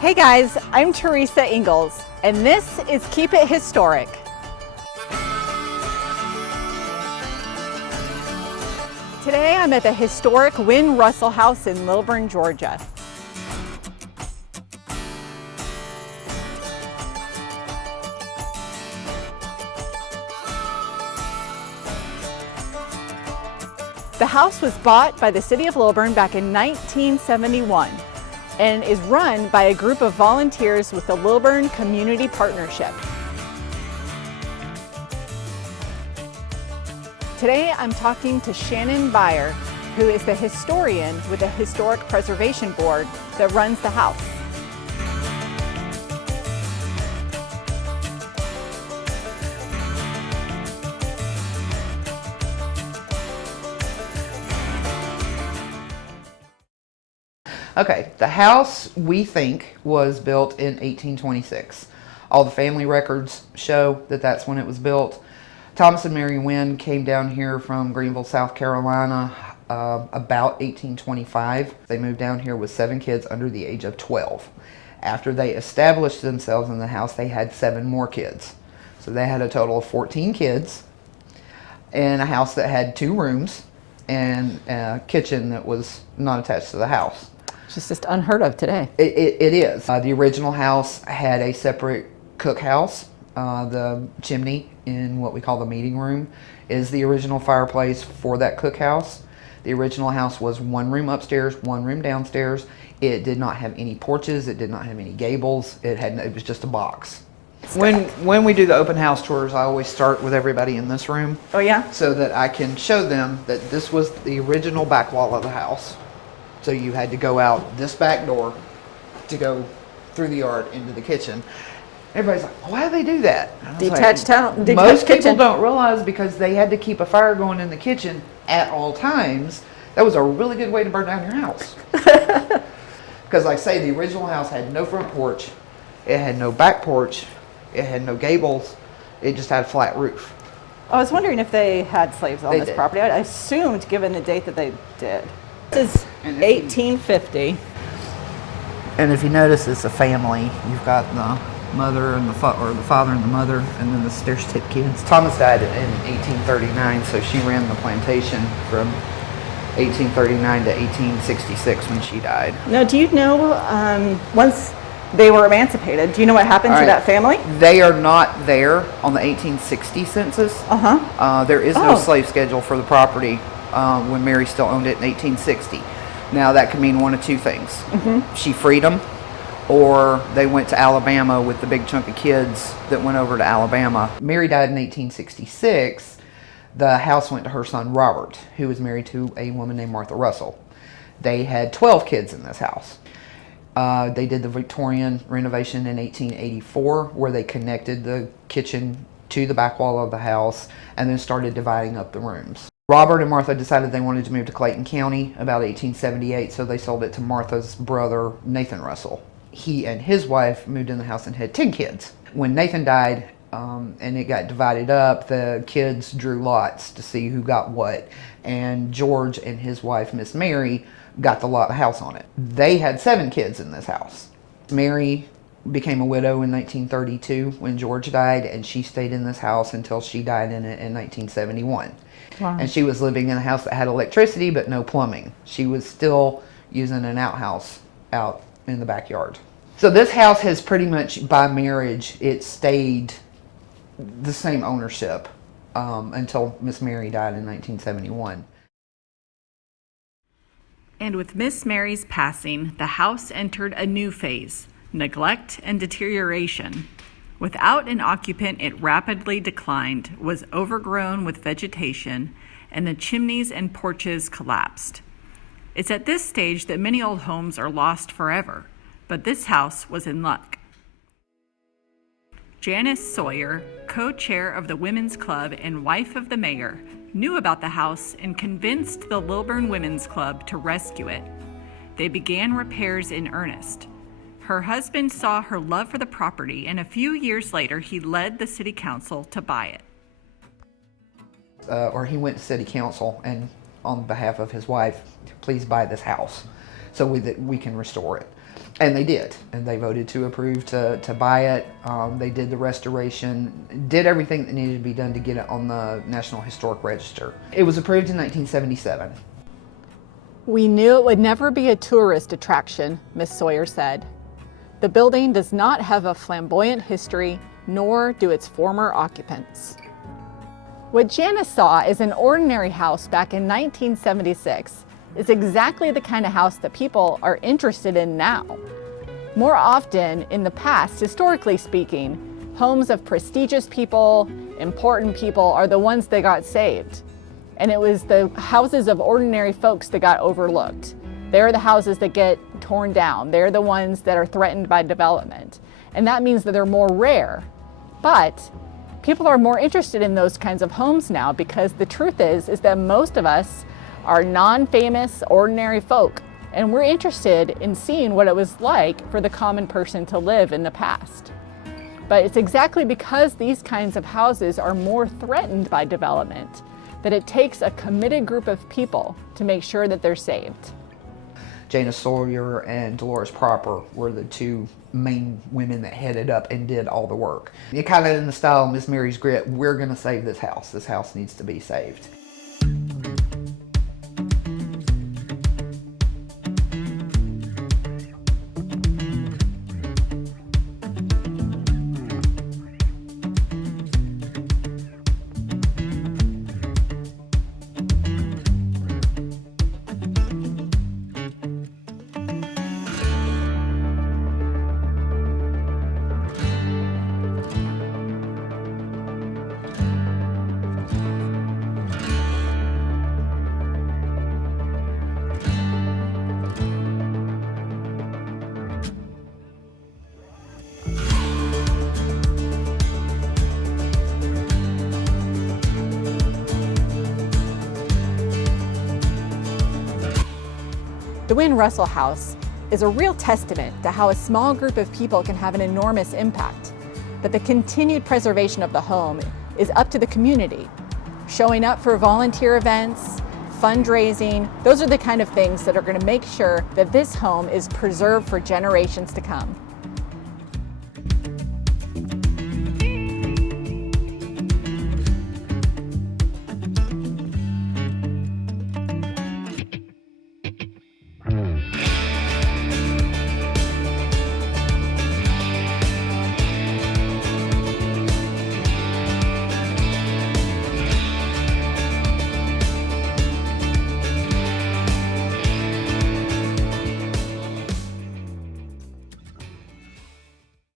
Hey guys, I'm Teresa Ingalls, and this is Keep It Historic. Today I'm at the historic Wynne-Russell house in Lilburn, Georgia. The house was bought by the city of Lilburn back in 1971 and is run by a group of volunteers with the Lilburn Community Partnership. Today I'm talking to Shannon Byers, who is the historian with the Historic Preservation Board that runs the house. Okay, the house, we think, was built in 1826. All the family records show that that's when it was built. Thomas and Mary Wynne came down here from Greenville, South Carolina, about 1825. They moved down here with 7 kids under the age of 12. After they established themselves in the house, they had 7 more kids. So they had a total of 14 kids in a house that had 2 rooms and a kitchen that was not attached to the house. It's just unheard of today. It is. The original house had a separate cookhouse. The chimney in what we call the meeting room is the original fireplace for that cookhouse. The original house was 1 room upstairs, 1 room downstairs. It did not have any porches. It did not have any gables. It was just a box. When we do the open house tours, I always start with everybody in this room. Oh yeah? So that I can show them that this was the original back wall of the house. So you had to go out this back door to go through the yard into the kitchen. Everybody's like, why do they do that? Detached house. Most people don't realize because they had to keep a fire going in the kitchen at all times. That was a really good way to burn down your house. Because like I say, the original house had no front porch. It had no back porch. It had no gables. It just had a flat roof. I was wondering if they had slaves on this property. I assumed, given the date, that they did. This is 1850. And if you notice, it's a family. You've got the mother and the father and the mother, and then the stair-step kids. Thomas died in 1839, so she ran the plantation from 1839 to 1866 when she died. Now, do you know, once they were emancipated, do you know what happened to that family? They are not there on the 1860 census. There is no slave schedule for the property when Mary still owned it in 1860. Now, that could mean one of 2 things. She freed them, or they went to Alabama with the big chunk of kids that went over to Alabama. Mary died in 1866. The house went to her son Robert, who was married to a woman named Martha Russell. They had 12 kids in this house. They did the Victorian renovation in 1884, where they connected the kitchen to the back wall of the house and then started dividing up the rooms. Robert and Martha decided they wanted to move to Clayton County about 1878, so they sold it to Martha's brother, Nathan Russell. He and his wife moved in the house and had 10 kids. When Nathan died and it got divided up, the kids drew lots to see who got what, and George and his wife, Miss Mary, got the lot of house on it. They had 7 kids in this house. Mary became a widow in 1932 when George died, and she stayed in this house until she died in it in 1971. Wow. And she was living in a house that had electricity but no plumbing. She was still using an outhouse out in the backyard. So this house has pretty much, by marriage, it stayed the same ownership until Miss Mary died in 1971. And with Miss Mary's passing, the house entered a new phase, neglect and deterioration. Without an occupant, it rapidly declined, was overgrown with vegetation, and the chimneys and porches collapsed. It's at this stage that many old homes are lost forever, but this house was in luck. Janice Sawyer, co-chair of the Women's Club and wife of the mayor, knew about the house and convinced the Lilburn Women's Club to rescue it. They began repairs in earnest. Her husband saw her love for the property, and a few years later, he led the city council to buy it. Or he went to city council and on behalf of his wife, please buy this house so we can restore it. And they did, and they voted to approve to buy it. They did the restoration, did everything that needed to be done to get it on the National Historic Register. It was approved in 1977. We knew it would never be a tourist attraction, Miss Sawyer said. The building does not have a flamboyant history, nor do its former occupants. What Janice saw as an ordinary house back in 1976 is exactly the kind of house that people are interested in now. More often in the past, historically speaking, homes of prestigious people, important people are the ones that got saved. And it was the houses of ordinary folks that got overlooked. They're the houses that get torn down. They're the ones that are threatened by development. And that means that they're more rare. But people are more interested in those kinds of homes now, because the truth is that most of us are non-famous, ordinary folk, and we're interested in seeing what it was like for the common person to live in the past. But it's exactly because these kinds of houses are more threatened by development that it takes a committed group of people to make sure that they're saved. Janice Sawyer and Dolores Proper were the two main women that headed up and did all the work. It kind of in the style of Miss Mary's Grit, we're gonna save this house. This house needs to be saved. The Wynne-Russell house is a real testament to how a small group of people can have an enormous impact. But the continued preservation of the home is up to the community. Showing up for volunteer events, fundraising, those are the kind of things that are going to make sure that this home is preserved for generations to come.